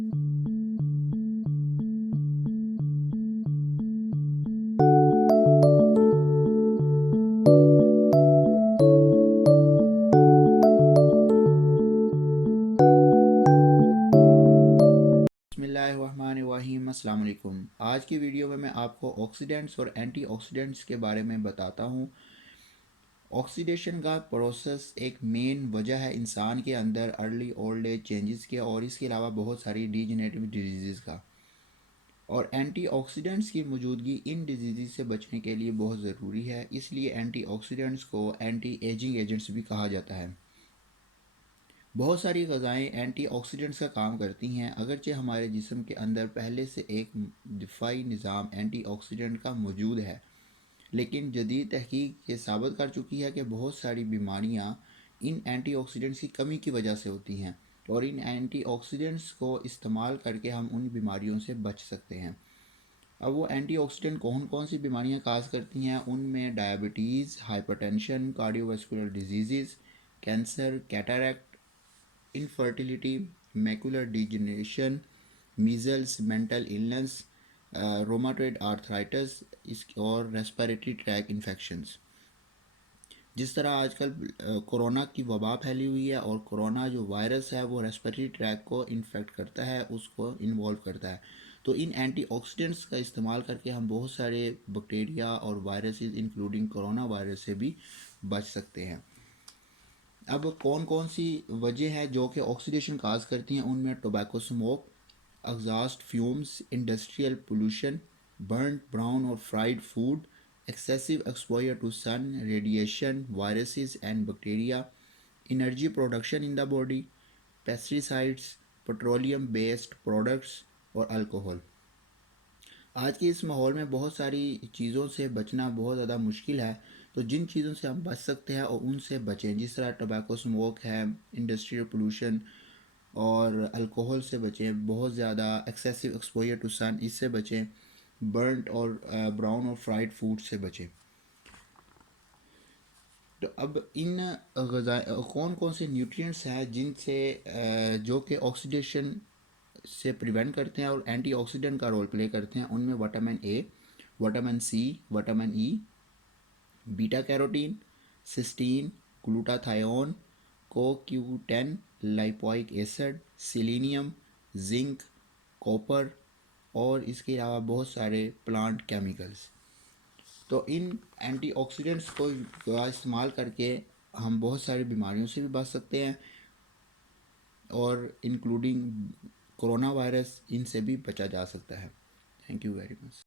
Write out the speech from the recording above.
بسم اللہ الرحمن الرحیم۔ السلام علیکم۔ آج کی ویڈیو میں آپ کو آکسیڈنٹس اور اینٹی آکسیڈنٹس کے بارے میں بتاتا ہوں۔ آکسیڈیشن کا پروسیس ایک مین وجہ ہے انسان کے اندر ارلی اولڈ ایج چینجز کے، اور اس کے علاوہ بہت ساری ڈیجنریٹو ڈیزیز کا، اور اینٹی آکسیڈنٹس کی موجودگی ان ڈیزیز سے بچنے کے لیے بہت ضروری ہے۔ اس لیے اینٹی آکسیڈنٹس کو اینٹی ایجنگ ایجنٹس بھی کہا جاتا ہے۔ بہت ساری غذائیں اینٹی آکسیڈنٹس کا کام کرتی ہیں، اگرچہ ہمارے جسم کے اندر پہلے سے ایک دفاعی نظام اینٹی آکسیڈنٹ کا موجود ہے، لیکن جدید تحقیق یہ ثابت کر چکی ہے کہ بہت ساری بیماریاں ان اینٹی آکسیڈنٹس کی کمی کی وجہ سے ہوتی ہیں، اور ان اینٹی آکسیڈنٹس کو استعمال کر کے ہم ان بیماریوں سے بچ سکتے ہیں۔ اب وہ اینٹی آکسیڈنٹ کون سی بیماریاں کاز کرتی ہیں؟ ان میں diabetes, hypertension, cardiovascular diseases, cancer, cataract, infertility, macular degeneration, measles, mental illness, rheumatoid arthritis اور ریسپیریٹری ٹریک انفیکشنز۔ جس طرح آج کل کورونا کی وبا پھیلی ہوئی ہے، اور کورونا جو وائرس ہے وہ ریسپیریٹری ٹریک کو انفیکٹ کرتا ہے، اس کو انوالو کرتا ہے۔ تو ان اینٹی آکسیڈنٹس کا استعمال کر کے ہم بہت سارے بیکٹیریا اور وائرسز انکلوڈنگ کورونا وائرس سے بھی بچ سکتے ہیں۔ اب کون سی وجہ ہے جو کہ آکسیڈیشن کاز کرتی ہیں؟ ان میں tobacco smoke, exhaust fumes, industrial pollution, burnt, brown اور fried food, excessive exposure to sun radiation, viruses and bacteria, energy production in the body, pesticides, petroleum based products اور الکوہول۔ آج کے اس ماحول میں بہت ساری چیزوں سے بچنا بہت زیادہ مشکل ہے، تو جن چیزوں سے ہم بچ سکتے ہیں اور ان سے بچیں، جس طرح ٹوبیکو اسموک ہے، انڈسٹریل پولوشن اور الکوہول سے بچیں، بہت زیادہ ایکسیسو ایکسپوئر ٹو سن اس سے بچیں، برنٹ اور براؤن اور فرائیڈ فوڈ سے بچیں۔ تو اب ان کون سے نیوٹرینٹس ہیں جن سے جو کہ آکسیڈیشن سے پریونٹ کرتے ہیں اور اینٹی آکسیڈنٹ کا رول پلے کرتے ہیں؟ ان میں vitamin A, vitamin C, vitamin E, beta carotene, cysteine, glutathione, CoQ10، lipoic acid, selenium, zinc, copper, اور اس کے علاوہ بہت سارے پلانٹ کیمیکلز۔ تو ان اینٹی آکسیڈنٹس کو استعمال کر کے ہم بہت ساری بیماریوں سے بھی بچ سکتے ہیں، اور انکلوڈنگ کورونا وائرس، ان سے بھی بچا جا سکتا ہے۔ Thank you very much.